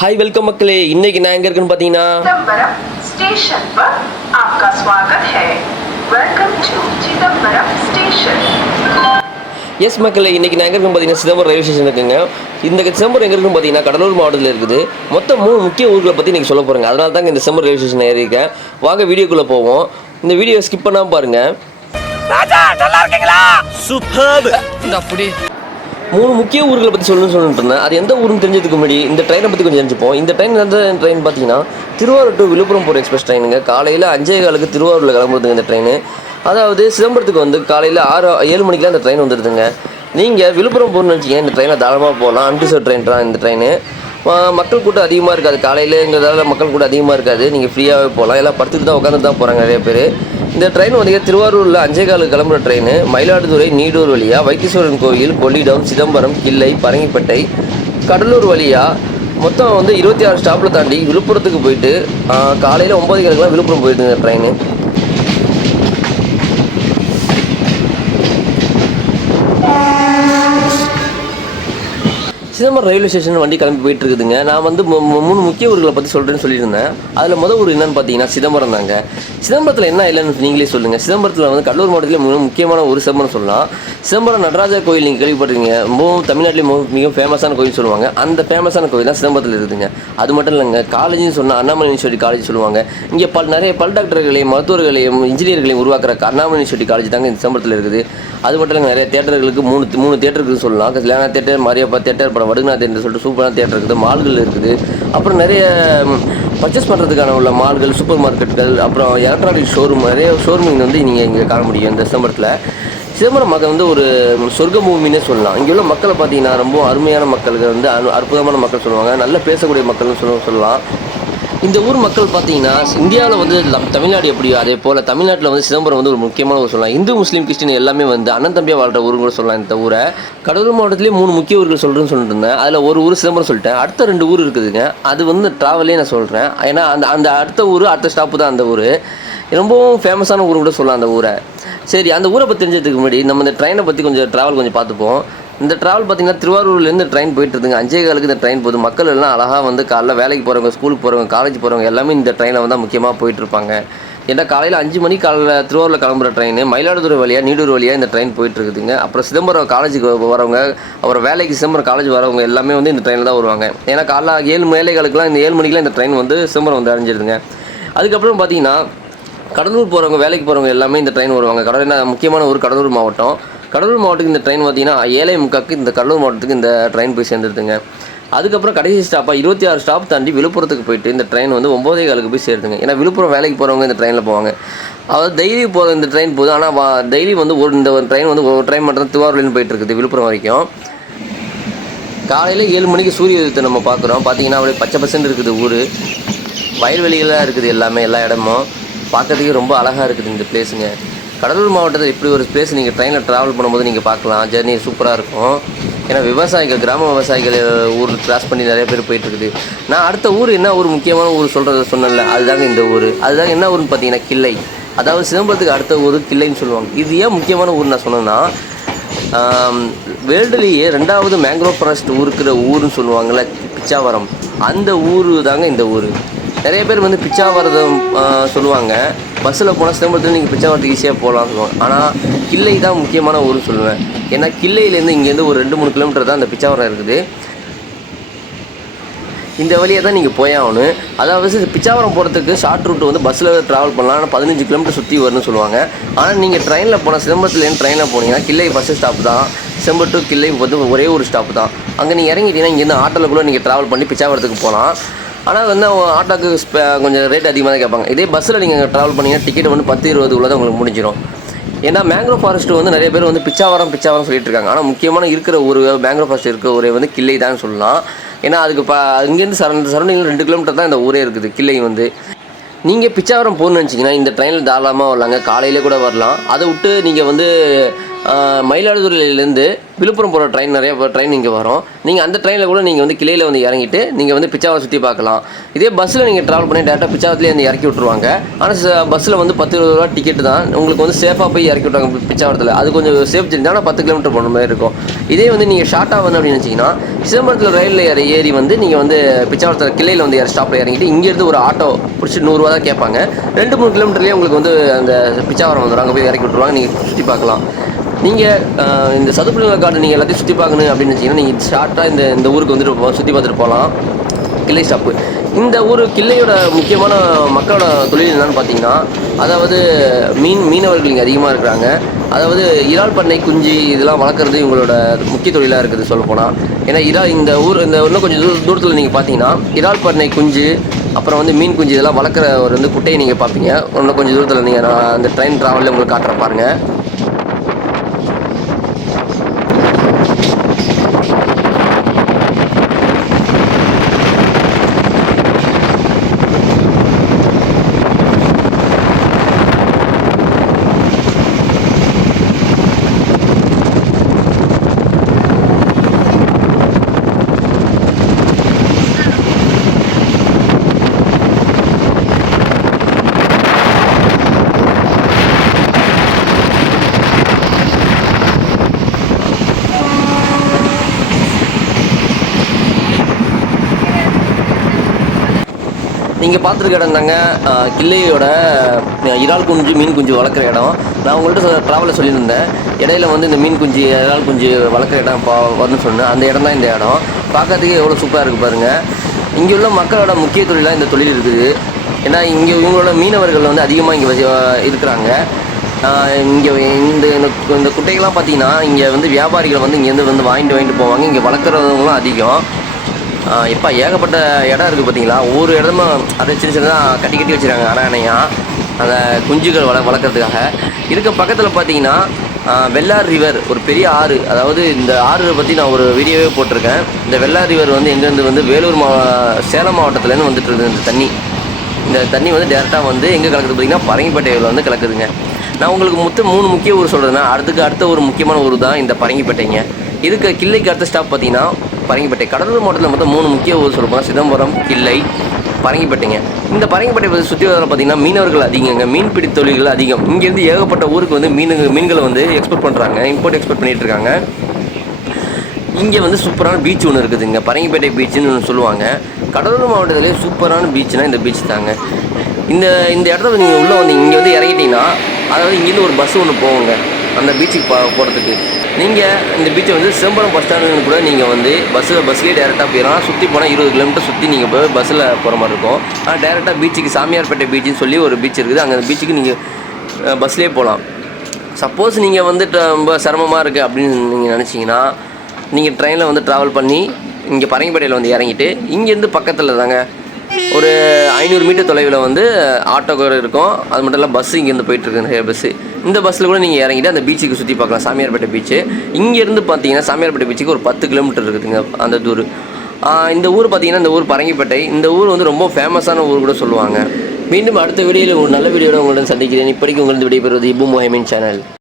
Hi welcome மக்களே இன்னைக்கு நான் எங்க இருக்கேன்னு பாத்தீங்கன்னா चिदंबरम स्टेशन पर आपका स्वागत है। Welcome to Chidambaram station. Yes மக்களே இன்னைக்கு நான் எங்க இருக்கேன்னு பாத்தீங்கன்னா சிதம்பரம் ரயில்வே ஸ்டேஷன் இருக்குங்க. இந்த சிதம்பரம் எங்க இருக்குன்னு பாத்தீங்கன்னா கடலூர் மாவட்டத்தில் இருக்குது. மொத்தம் 3 முக்கிய ஊர்களை பத்தி இன்னைக்கு சொல்ல போறேங்க. அதனால தான் இந்த சிதம்பரம் ரயில்வே ஸ்டேஷன் ஏறியிருக்கேன். வாங்க வீடியோக்குள்ள போவோம். இந்த வீடியோ ஸ்கிப் பண்ணாம பாருங்க. ராஜா நல்லா இருக்கீங்களா? சூப்பர். இந்த அப்படி 3 முக்கிய ஊர்களை பற்றி சொல்லிட்டு இருந்தேன். அது எந்த ஊருன்னு தெரிஞ்சதுக்கு முன்னாடி இந்த ட்ரெயினை பற்றி கொஞ்சம் தெரிஞ்சுப்போம். இந்த ட்ரெயின் எந்த ட்ரெயின் பார்த்தீங்கன்னா திருவாரூர் டு விழுப்புரம் போகிற எக்ஸ்பிரஸ் ட்ரெயினுங்க. காலையில் 5:15 திருவாரூரில் கிளம்புறதுங்க இந்த ட்ரெயின். அதாவது சிதம்பரத்துக்கு வந்து காலையில் 7 மணிக்கெலாம் இந்த ட்ரெயின் வந்துடுதுங்க. நீங்கள் விழுப்புரம் போகணும்னு நினச்சிங்க இந்த ட்ரெயினில் தாராளமாக போகலாம். அன்ரிசர்வ் ட்ரெயின் தான் இந்த ட்ரெயின். மக்கள் கூட்டம் அதிகமாக இருக்காது. காலையிலங்கிறதால மக்கள் கூட்டம் அதிகமாக இருக்காது. நீங்கள் ஃப்ரீயாகவே போகலாம். எல்லாம் படுத்துட்டு தான் உட்காந்துட்டு தான் போகிறாங்க நிறைய பேர். இந்த ட்ரெயின் வந்து திருவாரூரில் 5:15 கிளம்புற ட்ரெயின் மயிலாடுதுறை நீடூர் வழியாக வைத்தீஸ்வரன் கோயில், கொள்ளிடம், சிதம்பரம், கிள்ளை, பரங்கிப்பட்டை, கடலூர் வழியாக மொத்தம் வந்து 26 ஸ்டாப்பில் தாண்டி விழுப்புரத்துக்கு போயிட்டு காலையில் 9:30 விழுப்புரம் போயிட்டுங்க ட்ரெயின். சிதம்பரம் ரயில்வே ஸ்டேஷன் வண்டி கிளம்பி போயிட்டு இருக்குதுங்க. நான் வந்து 3 முக்கிய ஊர்களை பற்றி சொல்கிறேன்னு சொல்லியிருந்தேன். அதில் முதல் ஊர் என்னன்னு பார்த்தீங்கன்னா சிதம்பரம் தாங்க. சிதம்பரத்தில் என்ன இல்லைன்னு நீங்களே சொல்லுங்கள். சிதம்பரத்தில் வந்து கடலூர் மாவட்டத்தில் மிக முக்கியமான ஒரு சிதம்பரம் சொல்லலாம். சிதம்பரம் நடராஜர் கோயில் நீங்கள் கேள்விப்பட்டிருக்கீங்க. தமிழ்நாட்டிலே மிகவும் ஃபேமஸான கோயில் சொல்லுவாங்க. அந்த ஃபேமஸான கோயில் தான் சிதம்பரத்தில் இருக்குதுங்க. அது மட்டும் இல்லைங்க, காலேஜ்னு சொன்னால் அண்ணாமலை யூனிவர்சிட்டி காலேஜ் சொல்லுவாங்க. இங்கே நிறைய பல் டாக்டர்களையும் மருத்துவர்களையும் இன்ஜினியர்களையும் உருவாக்குற அண்ணாமலை யூனிவர்சிட்டி காலேஜ் தாங்க இந்த சிதம்பரத்தில் இருக்குது. அது மட்டும் இல்லைங்க, நிறைய தேட்டர்களுக்கு 3 தேட்டருக்கு சொல்லலாம். கல்யாண தேட்டர், மாரியப்பா தேட்டர், அப்புறம் வடுகநாத் தேட்டர் சொல்லிட்டு சூப்பரான தேட்டர் இருக்குது. மால்கள் இருக்குது. அப்புறம் நிறைய பர்ச்சேஸ் பண்ணுறதுக்கான உள்ள மால்கள், சூப்பர் மார்க்கெட்டுகள், அப்புறம் எலக்ட்ரானிக் ஷோரூம், நிறைய ஷோரூமிங் வந்து நீங்கள் இங்கே காண முடியும் இந்த சிதம்பரத்தில். சிதம்பரம் மக்கள் வந்து ஒரு சொர்க்க பூமின்னே சொல்லலாம். இங்கே உள்ள மக்களை பார்த்தீங்கன்னா ரொம்ப அருமையான மக்களுக்கு வந்து அற்புதமான மக்கள் சொல்லுவாங்க. நல்ல பேசக்கூடிய மக்கள்னு சொல்லலாம். இந்த ஊர் மக்கள் பார்த்தீங்கன்னா இந்தியாவில் வந்து தமிழ்நாடு எப்படியோ அதே போல் தமிழ்நாட்டில் வந்து சிதம்பரம் வந்து ஒரு முக்கியமான ஊர் சொல்லலாம். இந்து முஸ்லீம் கிறிஸ்டின் எல்லாமே வந்து அண்ணன் தம்பியாக வாழ்கிற ஊர் கூட சொல்லலாம். இந்த ஊரை கடலூர் மாவட்டத்திலே 3 முக்கிய ஊர்கள் சொல்கிறேன்னு சொல்லிட்டு இருந்தேன். அதில் ஒரு ஊர் சிதம்பரம் சொல்லிட்டேன். அடுத்த 2 ஊர் இருக்குதுங்க. அது வந்து ட்ராவலே நான் சொல்கிறேன். ஏன்னா அந்த அடுத்த ஊர் அடுத்த ஸ்டாப்பு தான் அந்த ஊர். ரொம்பவும் ஃபேமஸான ஊர் கூட சொல்லலாம் அந்த ஊரை. சரி, அந்த ஊரை பற்றி தெரிஞ்சதுக்கு முன்னாடி நம்ம இந்த ட்ரெயினை பற்றி ட்ராவல் கொஞ்சம் பார்த்துப்போம். இந்த ட்ராவல் பார்த்திங்கன்னா திருவாரூர்லேருந்து ட்ரெயின் போயிட்டுருதுங்க. 5:15 இந்த ட்ரெயின் போகுது. மக்கள் எல்லாம் அழகாக வந்து காலைல வேலைக்கு போகிறவங்க, ஸ்கூலுக்கு போகிறவங்க, காலேஜ் போகிறவங்க எல்லாமே இந்த ட்ரெயினில் வந்து முக்கியமாக போயிட்டுருப்பாங்க. ஏன்னா காலையில் 5 மணிக்கு காலையில் திருவாரூரில் கிளம்புற ட்ரெயின் மயிலாடுதுறை வழியாக நீடூர் வழியாக இந்த ட்ரெயின் போயிட்டுருக்குதுங்க. அப்புறம் சிதம்பரம் காலேஜுக்கு வரவங்க, அப்புறம் வேலைக்கு சிதம்பரம் காலேஜ் வரவங்க எல்லாமே வந்து இந்த ட்ரெயினில் தான் வருவாங்க. ஏன்னா காலைல 7 மேலைகளுக்குலாம் இந்த 7 மணிக்கெலாம் இந்த ட்ரெயின் வந்து சிதம்பரம் வந்து அடைஞ்சிருதுங்க. அதுக்கப்புறம் பார்த்திங்கன்னா கடலூர் போகிறவங்க, வேலைக்கு போகிறவங்க எல்லாமே இந்த ட்ரெயின் வருவாங்க. முக்கியமான ஒரு கடலூர் மாவட்டம். கடலூர் மாவட்டத்துக்கு இந்த ட்ரெயின் பார்த்தீங்கன்னா 7:45 இந்த கடலூர் மாவட்டத்துக்கு இந்த ட்ரெயின் போய் சேர்ந்துருதுங்க. அதுக்கப்புறம் கடைசி ஸ்டாப்பாக 26 ஸ்டாப் தாண்டி விழுப்புரத்துக்கு போயிட்டு இந்த ட்ரெயின் வந்து 9:15 போய் சேருதுங்க. ஏன்னா விழுப்புரம் வேலைக்கு போகிறவங்க இந்த ட்ரெயினில் போவாங்க. அதாவது டெய்லி போகிற இந்த ட்ரெயின் போகுது. ஆனால் டெய்லி வந்து இந்த ட்ரெயின் வந்து ஒரு ட்ரெயின் மட்டும் திருவாரூர்லேருந்து போயிட்டு இருக்குது விழுப்புரம் வரைக்கும். காலையில் 7 மணிக்கு சூரிய உதயத்தை நம்ம பார்க்குறோம். பார்த்தீங்கன்னா அப்படியே பச்சை பசன்னு இருக்குது ஊர். வயல்வெளிகளாக இருக்குது எல்லாமே, எல்லா இடமும் பார்க்கறதுக்கே ரொம்ப அழகாக இருக்குது இந்த பிளேஸுங்க. கடலூர் மாவட்டத்தில் இப்படி ஒரு பிளேஸ் நீங்கள் ட்ரெயினில் ட்ராவல் பண்ணும்போது நீங்கள் பார்க்கலாம். ஜெர்னி சூப்பராக இருக்கும். ஏன்னா விவசாயிகள், கிராம விவசாயிகள் ஊர் கிராஸ் பண்ணி நிறைய பேர் போயிட்டுருக்குது. நான் அடுத்த ஊர் என்ன ஊர் முக்கியமான ஊர் சொன்னல, அதுதாங்க இந்த ஊர். அதுதாங்க என்ன ஊர்னு பார்த்தீங்கன்னா கிள்ளை. அதாவது சிதம்பரத்துக்கு அடுத்த ஊர் கிள்ளைன்னு சொல்லுவாங்க. இது ஏன் முக்கியமான ஊர் நான் சொன்னேன்னா, வேர்ல்டுலேயே 2வது மேங்க்ரோவ் ஃபாரஸ்ட் இருக்கிற ஊருன்னு சொல்லுவாங்கள்ல பிச்சாவரம், அந்த ஊர் தாங்க இந்த ஊர். நிறைய பேர் வந்து பிச்சாவரம் சொல்லுவாங்க. பஸ்ஸில் போனால் சிதம்பரத்தில் நீங்கள் பிச்சாவரத்துக்கு ஈஸியாக போகலான்னு சொல்லுவாங்க. ஆனால் கிள்ளை தான் முக்கியமான ஊர்னு சொல்லுவேன். ஏன்னா கிள்ளையிலேருந்து இங்கேருந்து ஒரு 2-3 கிலோமீட்டர் தான் அந்த பிச்சாவரம் இருக்குது. இந்த வழியாக தான் நீங்கள் போயாகணும். அதாவது பிச்சாவரம் போகிறதுக்கு ஷார்ட் ரூட் வந்து பஸ்ஸில் ட்ராவல் பண்ணலாம். ஆனால் 15 கிலோமீட்டர் சுற்றி வரும்னு சொல்லுவாங்க. ஆனால் நீங்கள் ட்ரெயினில் போனால் சிதம்பரத்துலேருந்து ட்ரெயினில் போனீங்கன்னா கிள்ளை ஃபஸ்ட்டு ஸ்டாப் தான். சிதம்பரம் டு கிள்ளை வந்து ஒரே ஒரு ஸ்டாப்பு தான். அங்கே நீங்கள் இறங்கிட்டீங்கன்னா இங்கேருந்து ஆட்டோவில் கூட நீங்கள் ட்ராவல் பண்ணி பிச்சாவரத்துக்கு போகலாம். ஆனால் வந்து ஆட்டோக்கு கொஞ்சம் ரேட் அதிகமாக தான் கேட்பாங்க. இதே பஸ்ஸில் நீங்கள் ட்ராவல் பண்ணிங்கன்னா டிக்கெட் வந்து 10-20 தான் உங்களுக்கு முடிஞ்சிடும். ஏன்னா மேங்க்ரோவ் ஃபாரஸ்ட்டு வந்து நிறைய பேர் வந்து பிச்சாவரம் சொல்லிட்டு இருக்காங்க. ஆனால் முக்கியமான இருக்கிற ஒரு மேங்க்ரோவ் ஃபாரஸ்ட் இருக்கிற ஊரே வந்து கிள்ளை தான் சொல்லலாம். ஏன்னா அதுக்கு இங்கேருந்து சரௌண்டிங்கில் 2 கிலோமீட்டர் தான் இந்த ஊரே இருக்குது கிள்ளை வந்து. நீங்கள் பிச்சாவரம் போகணுன்னு நினச்சிங்கன்னா இந்த ட்ரெயினில் தாராளமாக வரலாங்க. காலையிலே கூட வரலாம். அதை விட்டு நீங்கள் வந்து மயிலாடுதுறையிலேருந்து விழுப்புரம் போகிற ட்ரெயின் நிறைய ட்ரெயின் இங்கே வரும். நீங்கள் அந்த ட்ரெயினில் கூட நீங்கள் வந்து கிளையில் வந்து இறங்கிட்டு நீங்கள் வந்து பிச்சாவரம் சுற்றி பார்க்கலாம். இதே பஸ்ஸில் நீங்கள் ட்ராவல் பண்ணி டேரெக்டாக பிச்சாவரத்துலேயே வந்து இறக்கி விட்ருவாங்க. ஆனால் பஸ்ஸில் வந்து 10-20 ரூபா டிக்கெட்டு தான். உங்களுக்கு வந்து சேஃபாக போய் இறக்கி விட்ருவாங்க பிச்சாவரத்தில். அது கொஞ்சம் சேஃப் ஜெர்னி தான், 10 கிலோமீட்டர் போகிற மாதிரி இருக்கும். இதே வந்து நீங்கள் ஷார்ட்டாக வந்து அப்படின்னு வச்சிங்கன்னா சிதம்பரத்தில் ரயிலில் ஏறி வந்து நீங்கள் வந்து பிச்சாவரத்தில் கிளையில் வந்து ஸ்டாப்பில் இறங்கிட்டு இங்கேருந்து ஒரு ஆட்டோ பிடிச்சி 100 ரூபா தான் கேட்பாங்க. 2-3 கிலோமீட்டர்லேயே உங்களுக்கு வந்து அந்த பிச்சாவரம் வந்துடும். அங்கே போய் இறக்கி விட்ருவாங்க. நீங்கள் சுற்றி பார்க்கலாம். நீங்கள் இந்த சதுப்பு நில காடு நீங்கள் எல்லாத்தையும் சுற்றி பார்க்கணும் அப்படின்னு வச்சிங்கன்னா நீங்கள் ஷார்ட்டாக இந்த ஊருக்கு வந்துட்டு சுற்றி பார்த்துட்டு போகலாம். கிள்ளை ஸ்டாப்பு. இந்த ஊர் கிள்ளையோட முக்கியமான மக்களோட தொழில் என்னன்னு பார்த்தீங்கன்னா, அதாவது மீனவர்கள் இங்கே அதிகமாக இருக்கிறாங்க. அதாவது இறால் பண்ணை, குஞ்சு இதெல்லாம் வளர்க்குறது இவங்களோட முக்கிய தொழிலாக இருக்குது சொல்லப்போனால். ஏன்னா இந்த இன்னும் கொஞ்சம் தூரத்தில் நீங்கள் பார்த்தீங்கன்னா இறால் பண்ணை, குஞ்சு, அப்புறம் வந்து மீன் குஞ்சு இதெல்லாம் வளர்க்குற ஒரு வந்து குட்டையை நீங்கள் பார்ப்பீங்க. இன்னும் கொஞ்சம் தூரத்தில் நீங்கள் நான் அந்த ட்ரெயின் ட்ராவலில் உங்களுக்கு காட்டுறேன் பாருங்கள். நீங்கள் பார்த்துருக்க இடம் தாங்க கிள்ளையோட இறால் குஞ்சு, மீன் குஞ்சு வளர்க்குற இடம். நான் உங்கள்கிட்ட ட்ராவலில் சொல்லியிருந்தேன், இடையில வந்து இந்த மீன் குஞ்சு, இறால் குஞ்சு வளர்க்குற இடம் வரணும்னு சொன்னேன். அந்த இடம் தான் இந்த இடம். பார்க்கறதுக்கு எவ்வளோ சூப்பராக இருக்குது பாருங்கள். இங்கே உள்ள மக்களோட முக்கிய தொழிலாக இந்த தொழில் இருக்குது. ஏன்னா இங்கே இவங்களோட மீனவர்கள் வந்து அதிகமாக இங்கே இருக்கிறாங்க. இங்கே இந்த குட்டைகள்லாம் பார்த்தீங்கன்னா இங்கே வந்து வியாபாரிகள் வந்து இங்கேருந்து வந்து வாங்கிட்டு போவாங்க. இங்கே வளர்க்குறவங்களும் அதிகம். இப்போ ஏகப்பட்ட இடம் இருக்குது பார்த்தீங்களா. ஒவ்வொரு இடமா அதை சின்ன சின்னதாக கட்டி வச்சுருக்காங்க அணையாக அந்த குஞ்சுகள் வளர்க்குறதுக்காக. இதுக்கு பக்கத்தில் பார்த்தீங்கன்னா வெள்ளார் ரிவர், ஒரு பெரிய ஆறு. அதாவது இந்த ஆறு பற்றி நான் ஒரு வீடியோவே போட்டிருக்கேன். இந்த வெள்ளார் ரிவர் வந்து எங்கேருந்து வந்து சேலம் மாவட்டத்துலேருந்து வந்துட்டு இருக்குது. இந்த தண்ணி வந்து டேரெக்டாக வந்து எங்கே கலக்குது பார்த்தீங்கன்னா பரங்கிப்பேட்டையில் வந்து கலக்குதுங்க. நான் உங்களுக்கு 3 முக்கிய ஊர் சொல்கிறேன்னா அடுத்த ஒரு முக்கியமான ஊர் தான் இந்த பரங்கிப்பேட்டைங்க. இதுக்கு கிள்ளைக்கு அடுத்த ஸ்டாப் பார்த்தீங்கன்னா பரங்கிப்பேட்டை. கடலூர் மாவட்டத்தில் மொத்தம் 3 முக்கிய ஊர் சொல்லப்போனால் சிதம்பரம், கிள்ளை, பரங்கிப்பேட்டைங்க. இந்த பரங்கிப்பேட்டை சுற்றி வர பார்த்தீங்கன்னா மீனவர்கள் அதிகங்க. மீன்பிடி தொழில்கள் அதிகம். இங்கேருந்து ஏகப்பட்ட ஊருக்கு வந்து மீன்களை வந்து எக்ஸ்போர்ட் பண்ணுறாங்க, இம்போர்ட் எக்ஸ்போர்ட் பண்ணிகிட்டு இருக்காங்க. இங்கே வந்து சூப்பரான பீச் ஒன்று இருக்குதுங்க, பரங்கிப்பேட்டை பீச்சுன்னு ஒன்று சொல்லுவாங்க. கடலூர் மாவட்டத்திலே சூப்பரான பீச்சுனா இந்த பீச் தாங்க. இந்த இடத்துல நீங்கள் உள்ளே வந்து இங்கே வந்து இறங்கிட்டீங்கன்னா, அதாவது இங்கேருந்து ஒரு பஸ் ஒன்று போவோங்க அந்த பீச்சுக்கு போகிறதுக்கு. நீங்கள் இந்த பீச்சை வந்து சிதம்பரம் பஸ் ஸ்டாண்டுன்னு கூட நீங்கள் வந்து பஸ்லேயே டேரெக்டாக போயிடலாம். சுற்றி போனால் 20 கிலோமீட்டர் சுற்றி நீங்கள் போய் பஸ்ஸில் போகிற மாதிரி இருக்கும். ஆனால் டேரெக்டாக பீச்சுக்கு சாமியார்பேட்டை பீச்சுன்னு சொல்லி ஒரு பீச் இருக்குது. அங்கே அந்த பீச்சுக்கு நீங்கள் பஸ்லேயே போகலாம். சப்போஸ் நீங்கள் வந்துட்டு ரொம்ப சிரமமாக இருக்குது அப்படின்னு நீங்கள் நினச்சிங்கன்னா நீங்கள் ட்ரெயினில் வந்து ட்ராவல் பண்ணி இங்கே பரங்கிப்பேட்டையில் வந்து இறங்கிட்டு இங்கேருந்து பக்கத்தில் தாங்க ஒரு 500 மீட்டர் தொலைவில் வந்து ஆட்டோக்கார் இருக்கும். அது மட்டும் இல்லை பஸ்ஸு இங்கேருந்து போயிட்டுருக்கு நிறைய பஸ்ஸு. இந்த பஸ்ஸில் கூட நீங்கள் இறங்கிட்டு அந்த பீச்சுக்கு சுற்றி பார்க்கலாம், சாமியார்பேட்டை பீச்சு. இங்கேருந்து பார்த்தீங்கன்னா சாமியார்பேட்டை பீச்சுக்கு ஒரு 10 கிலோமீட்டர் இருக்குதுங்க அந்த தூர். இந்த ஊர் பார்த்தீங்கன்னா இந்த ஊர் பரங்கிப்பேட்டை. இந்த ஊர் வந்து ரொம்ப ஃபேமஸான ஊர் கூட சொல்லுவாங்க. மீண்டும் அடுத்த வீடியோவில் ஒரு நல்ல வீடியோட உங்களுடன் சந்திக்கிறேன். இப்படிக்கு உங்களுக்கு விடைபெறுவது இபு மொஹமின் சேனல்.